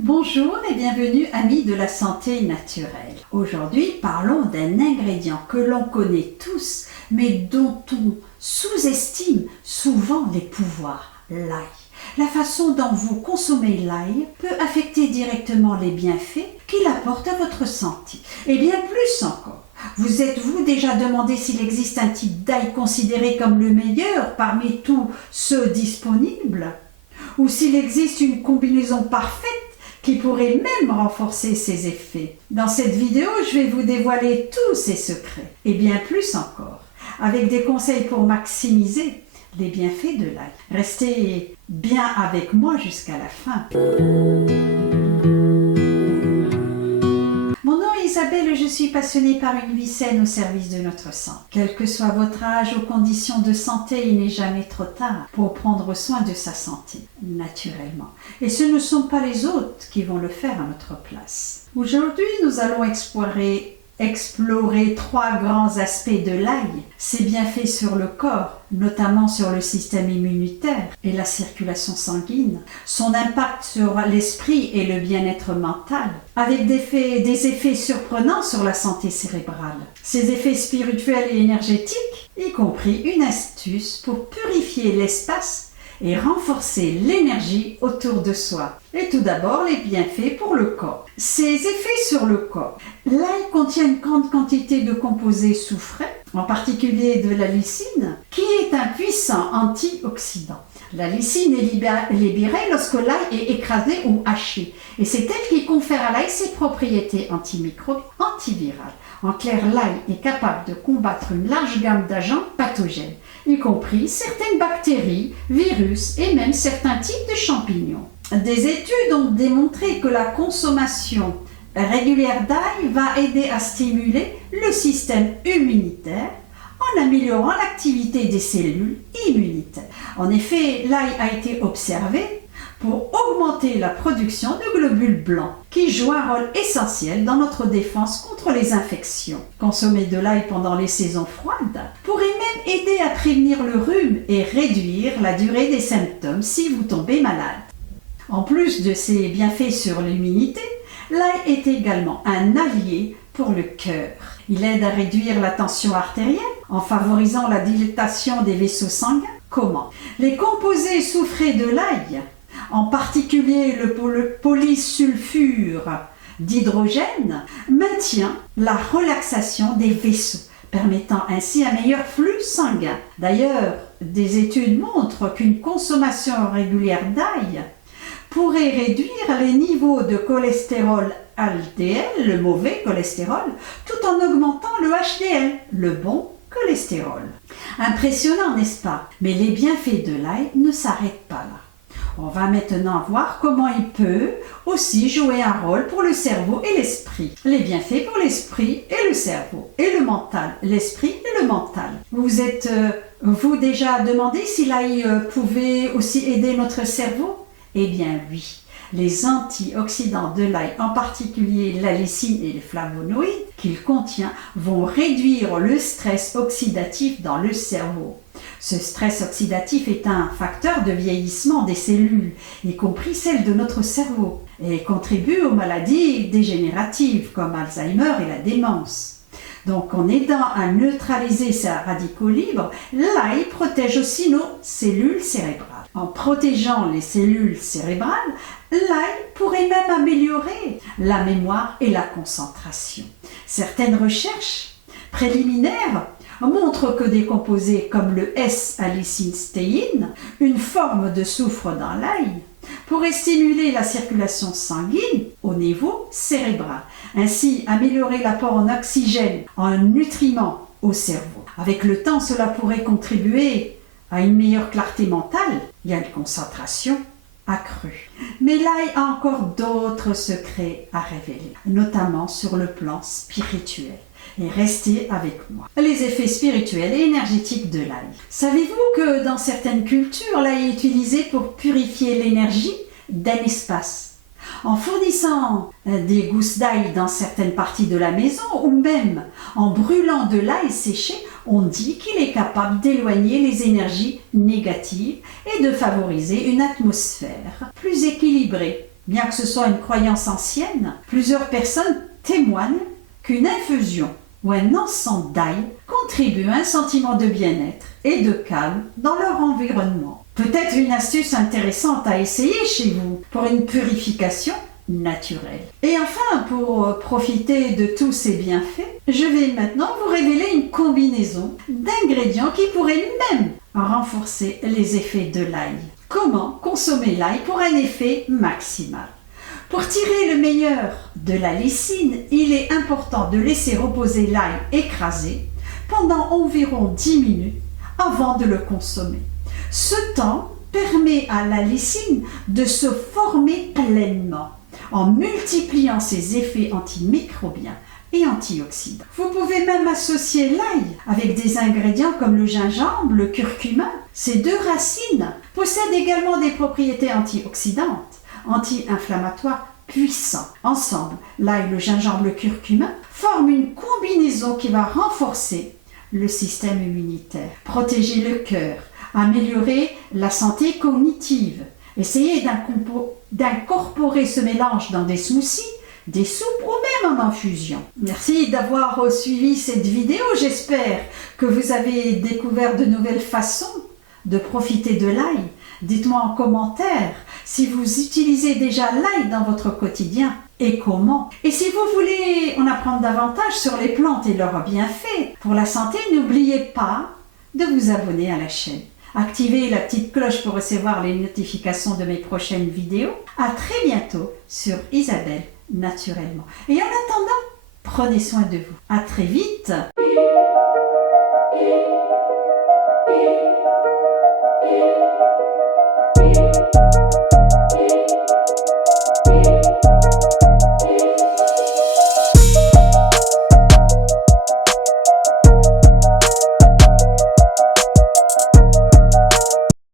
Bonjour et bienvenue amis de la santé naturelle. Aujourd'hui, parlons d'un ingrédient que l'on connaît tous, mais dont on sous-estime souvent les pouvoirs, l'ail. La façon dont vous consommez l'ail peut affecter directement les bienfaits qu'il apporte à votre santé. Et bien plus encore, vous êtes-vous déjà demandé s'il existe un type d'ail considéré comme le meilleur parmi tous ceux disponibles? Ou s'il existe une combinaison parfaite qui pourrait même renforcer ses effets? Dans cette vidéo, je vais vous dévoiler tous ces secrets, et bien plus encore, avec des conseils pour maximiser les bienfaits de l'ail. Restez bien avec moi jusqu'à la fin. Mon nom est Isabelle, je suis passionnée par une vie saine au service de notre santé. Quel que soit votre âge ou conditions de santé, il n'est jamais trop tard pour prendre soin de sa santé, naturellement. Et ce ne sont pas les autres qui vont le faire à notre place. Aujourd'hui, nous allons explorer trois grands aspects de l'ail, ses bienfaits sur le corps, notamment sur le système immunitaire et la circulation sanguine, son impact sur l'esprit et le bien-être mental, avec des effets surprenants sur la santé cérébrale, ses effets spirituels et énergétiques, y compris une astuce pour purifier l'espace et renforcer l'énergie autour de soi. Et tout d'abord, les bienfaits pour le corps. Ses effets sur le corps. L'ail contient une grande quantité de composés soufrés, en particulier de la lysine, qui est un puissant antioxydant. La lysine est libérée lorsque l'ail est écrasé ou haché, et c'est elle qui confère à l'ail ses propriétés antimicrobiennes, antivirales. En clair, l'ail est capable de combattre une large gamme d'agents pathogènes, y compris certaines bactéries, virus et même certains types de champignons. Des études ont démontré que la consommation régulière d'ail va aider à stimuler le système immunitaire en améliorant l'activité des cellules immunitaires. En effet, l'ail a été observé pour augmenter la production de globules blancs, qui jouent un rôle essentiel dans notre défense contre les infections. Consommer de l'ail pendant les saisons froides pourrait même aider à prévenir le rhume et réduire la durée des symptômes si vous tombez malade. En plus de ses bienfaits sur l'immunité, l'ail est également un allié pour le cœur. Il aide à réduire la tension artérielle en favorisant la dilatation des vaisseaux sanguins. Comment? Les composés soufrés de l'ail, en particulier le polysulfure d'hydrogène, maintient la relaxation des vaisseaux, permettant ainsi un meilleur flux sanguin. D'ailleurs, des études montrent qu'une consommation régulière d'ail pourrait réduire les niveaux de cholestérol LDL, le mauvais cholestérol, tout en augmentant le HDL, le bon cholestérol. Impressionnant, n'est-ce pas? Mais les bienfaits de l'ail ne s'arrêtent pas là. On va maintenant voir comment il peut aussi jouer un rôle pour le cerveau et l'esprit. Les bienfaits pour l'esprit et le cerveau, et le mental, l'esprit et le mental. Vous êtes-vous déjà demandé si l'ail pouvait aussi aider notre cerveau? Eh bien oui, les antioxydants de l'ail, en particulier la lysine et les flavonoïdes qu'il contient, vont réduire le stress oxydatif dans le cerveau. Ce stress oxydatif est un facteur de vieillissement des cellules, y compris celles de notre cerveau, et contribue aux maladies dégénératives comme Alzheimer et la démence. Donc, en aidant à neutraliser ces radicaux libres, l'ail protège aussi nos cellules cérébrales. En protégeant les cellules cérébrales, l'ail pourrait même améliorer la mémoire et la concentration. Certaines recherches préliminaires montrent que des composés comme le S-allicylstéine, une forme de soufre dans l'ail, pourraient stimuler la circulation sanguine au niveau cérébral, ainsi améliorer l'apport en oxygène, en nutriments au cerveau. Avec le temps, cela pourrait contribuer à une meilleure clarté mentale et à une concentration accrue. Mais l'ail a encore d'autres secrets à révéler, notamment sur le plan spirituel. Et restez avec moi. Les effets spirituels et énergétiques de l'ail. Savez-vous que dans certaines cultures, l'ail est utilisé pour purifier l'énergie d'un espace? En fournissant des gousses d'ail dans certaines parties de la maison ou même en brûlant de l'ail séché, on dit qu'il est capable d'éloigner les énergies négatives et de favoriser une atmosphère plus équilibrée Bien que ce soit une croyance ancienne, plusieurs personnes témoignent qu'une infusion ou un encens d'ail contribue à un sentiment de bien-être et de calme dans leur environnement. Peut-être une astuce intéressante à essayer chez vous pour une purification naturelle. Et enfin, pour profiter de tous ces bienfaits, je vais maintenant vous révéler une combinaison d'ingrédients qui pourraient même renforcer les effets de l'ail. Comment consommer l'ail pour un effet maximal? Pour tirer le meilleur de la lysine, il est important de laisser reposer l'ail écrasé pendant environ 10 minutes avant de le consommer. Ce temps permet à la lysine de se former pleinement en multipliant ses effets antimicrobiens et antioxydants. Vous pouvez même associer l'ail avec des ingrédients comme le gingembre, le curcuma. Ces deux racines possèdent également des propriétés antioxydantes, anti-inflammatoires puissantes. Ensemble, l'ail, le gingembre, le curcuma forment une combinaison qui va renforcer le système immunitaire, protéger le cœur, améliorer la santé cognitive. Essayez d'incorporer ce mélange dans des smoothies, des soupes ou même en infusion. Merci d'avoir suivi cette vidéo. J'espère que vous avez découvert de nouvelles façons de profiter de l'ail. Dites-moi en commentaire si vous utilisez déjà l'ail dans votre quotidien et comment. Et si vous voulez en apprendre davantage sur les plantes et leurs bienfaits pour la santé, n'oubliez pas de vous abonner à la chaîne. Activez la petite cloche pour recevoir les notifications de mes prochaines vidéos. À très bientôt sur Isabelle Naturellement. Et en attendant, prenez soin de vous. À très vite.